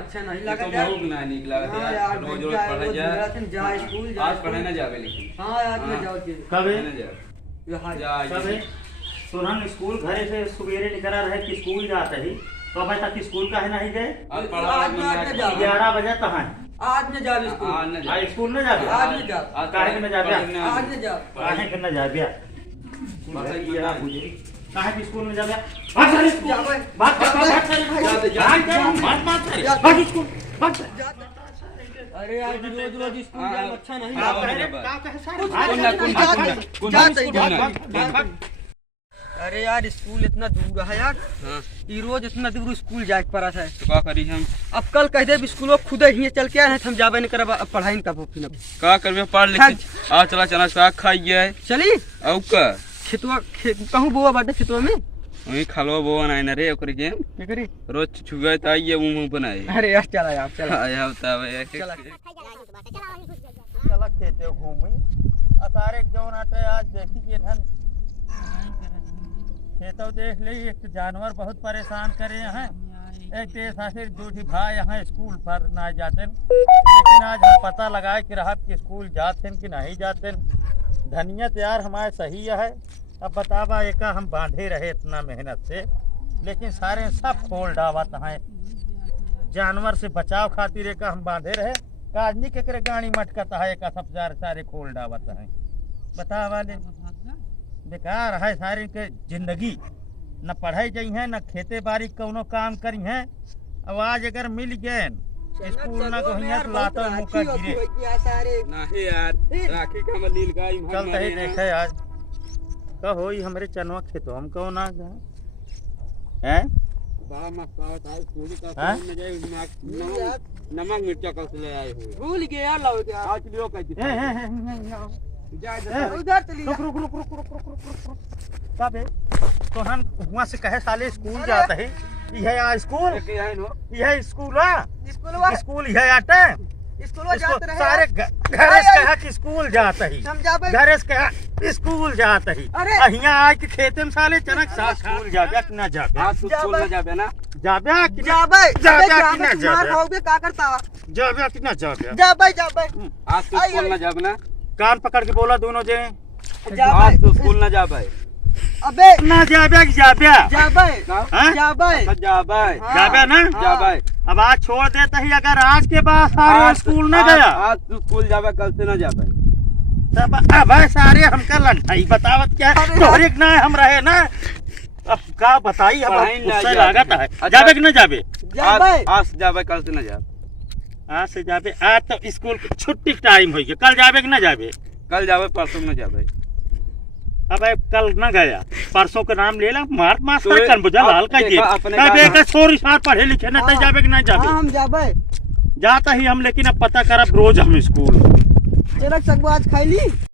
अच्छा नहीं लगा तो यार। बहुत ना निकला हाँ यार, रोज रोज रोज पढ़े जा जा स्कूल जा आज स्कूल। पढ़े ना जावे लेकिन हाँ आज मैं जाओ जी। कब है? ना जावे यहाँ जा कब है? सोनन स्कूल घरे से सवेरे निकला रहे कि स्कूल जाते ही तो अभी तक स्कूल का है नहीं गए। आज आज पढ़ा मैं जावे। 11 बजे कहाँ आज मैं जावे स्कूल। आज ना आज स्कूल न जाबे। आज नहीं जाब। आज काहे के न जाबे? आज मैं जावे। काहे के न जाबे? बात है ये ना बुझी काहे के स्कूल में जाबे? भाग सारे स्कूल जाबे। भाग भाग सारे भाग स्कूल भाग। अरे यार रोज रोज स्कूल हाँ, जाना अच्छा नहीं हाँ, लगता। हाँ, का कहे सारे कुछ भाग नहीं, भाग, जा- भाग, जा- भाग, जा- भाग, जा- भाग, भाग, भाग। अरे यार स्कूल इतना दूर है यार। हाँ ई रोज इतना दूर स्कूल जाए पड़ा है। तो का करी हम अब कल कह दे स्कूल खुद ही चल के आए हैं, हम जाबे नहीं करब, अब पढ़ाई नहीं करब फिर। का करबे पढ़ लिख आ चला चना साग खाइए चली औ का खेतवा कहूँ बोआ बाटे खेतवा में वही खलवा बोवा नहीं ना रे ओकरे के क्या करी। रोज छुगे त आइए मुंह बनाए अरे यार चला यार चला आया होता है चला चला खेते घूमी असारे जौन आटे आज देखी के धन खेतों देख ले एक जानवर बहुत परेशान करे हैं। एक देश आखिर दूसरी भाई यहाँ स्कूल पर ना जाते लेकिन आज हम पता लगाए कि रहा कि स्कूल जाते कि नहीं जाते। धनियत यार हमारे सही है। अब बतावा एक हम बांधे रहे इतना मेहनत से लेकिन सारे सब खोल डावत हैं। जानवर से बचाव खातिर एक हम बांधे रहे काजनी के गाड़ी मटकता है एक सब सारे खोल डावत हैं। बता वाले बेकार है सारी के जिंदगी न पढ़ाई जाइ है न खेते बाड़ी कौनो काम करी है। अब आज अगर मिल गए स्कूल न कहीं तो लातो मुका गिरे नहीं यार राखी का मलील गाय चलते ही देखे आज कहो ही हमारे चनवा खेतो हम कहो ना है बड़ा मस्त आवत है स्कूल का हाँ? में जाए नमक मिर्चा का ले आए हो भूल गया लो क्या आज लियो कहती जा उधर चली रुक रुक रुक रुक रुक रुक रुक रुक रुक कब है तो हम वहाँ से कहे साले स्कूल जाता है यह यहाँ स्कूल यह स्कूल स्कूल स्कूल यह आटे स्कूल जाते रहे सारे घरे से कहा कि स्कूल जाता ही हम जाबे घरे से कहा स्कूल जाता ही अरे! यहाँ आके खेते में साले चनक सा स्कूल जाबे कि ना जाबे आज स्कूल में जाबे ना जाबे कि ना जाबे जाबे जाबे कि ना तुम्हार जाबे खाओगे का करता जाबे कि ना जाबे जाबे जाबे आज तो स्कूल ना जाबे ना कान पकड़ के बोला दोनों जे आज तो स्कूल ना जाबे अबे ना जाबे कि जाबे जाबे हाँ? जाबे जाबे जाबे ना जाबे अब आज छोड़ देता ही अगर आज के बाद सारे स्कूल न गया आज तो स्कूल जाबे कल से ना जाबे तब अब सारे हमका लंठाई बतावत क्या अरे तोहरे के ना हम रहे ना अब का बताई हम पढ़ाई ना उससे जाबे। लागत है अच्छा। जाबे कि ना जाबे जाबे आज जाबे कल से ना जाबे आज से जाबे आज तो स्कूल की छुट्टी टाइम हो गया कल जाबे कि ना जाबे कल जाबे परसों ना जाबे अब कल न गया परसों का नाम ले ला मार मास्टर तो कन बुझा लाल का ये देखा अपने कब का- एक सोरी सार पढ़े लिखे ना तो हाँ। जाबे कि ना जाबे हम जाबे जाता ही हम लेकिन अब पता करब रोज हम स्कूल चलक सकबो आज खाई ली